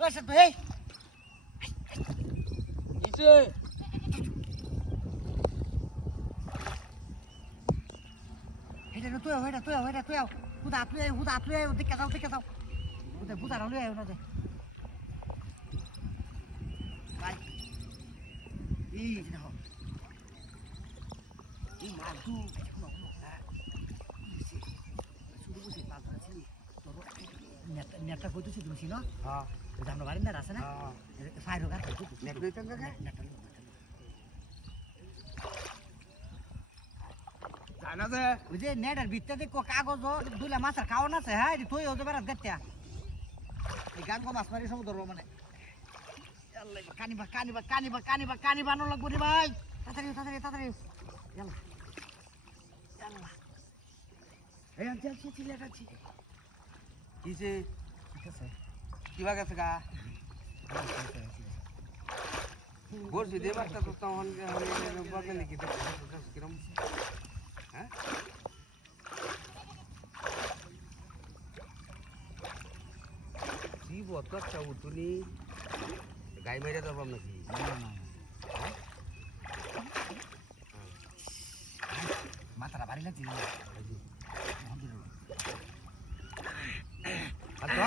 Listen to hey. কিছে Hey, তুই হুদা তুই দেখে যাও হুদা লই আয় না দে ভাই এই দেখো এই মাদু শুরু করতে পারছ তোর নেটটা কইতেছি তুমি না হ্যাঁ জানো বাড়ি না আছে না ফাইরো গাছ নেট লইতেন না নেটটা জানা যে ওই যে নেটের ভিতরে কাগজ দুলে মাছের খাওয়ান আছে হ্যাঁ তুই ওদের বেড়াত গাচ্ছা এই গান কো মাছ মারি সব ধরবো মানে কানি বানো লাগবো রে ভাই তাড়াতাড়ি এই আনছি লেটাচ্ছি কিছে ঠিক আছে কিবা গেছে গা বলছি দেবারটা তো তখন বদলে কি কিরম হ্যাঁ কি বত আচ্ছা উঠুনি গাই মেরে যাবাম নাকি মাথাটা ভারী লাগছে আচ্ছা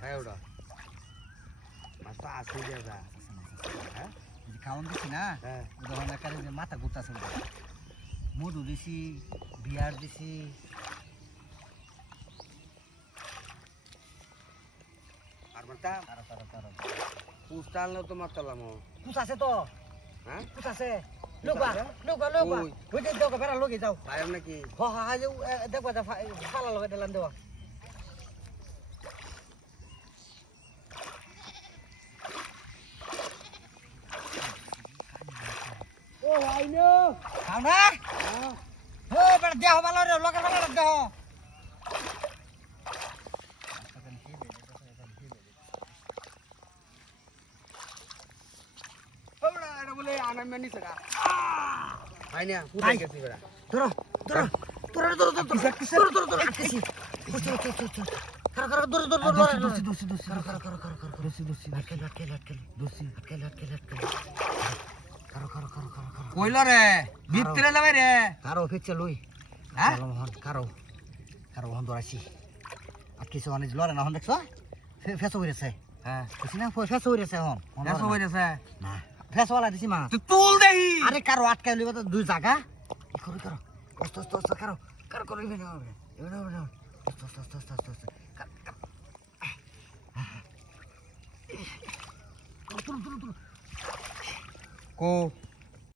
হ্যাঁ ওটা মাছটা আসে যা হ্যাঁ খাওয়ান দিচ্ছি না হ্যাঁ তখন একটা মাথা ঘুরতেছে মধু দিছি বিয়ার দিছি আর মারতা তারা পুষটা আনলে তো মারতালাম কুচ আছে তো হ্যাঁ কুচ আছে লোকা ওই যে দেখো বেড়া লোকে যাও পাইম নাকি হ্যাঁ দেখো ফালা লগে দিলাম দেওয়া ও আইনো খাও না হে বেড়া দেহ ভালো রে লোকে ভালো দেহ ওরা এটা বলে আনামে নিছে গা আই না পুরাই গেছি বেড়া ধরো আটকেছি কইল রে ভিতরে যাবে রে কারো ফিরছে লই হ্যাঁ কারো হন ধরাছি আটকেছে অনেক লড়ে না হন দেখছো ফেসো হইছে হ্যাঁ বুঝছি না ফেসো হইছে হন দেখো বইছে না ফেসওয়ালা দিছি মা তুই তুল দেহি আরে কারো আটকাই লইবা তো দুই জায়গা করো অস্ত কারো ইভেন হবে অস্ত কো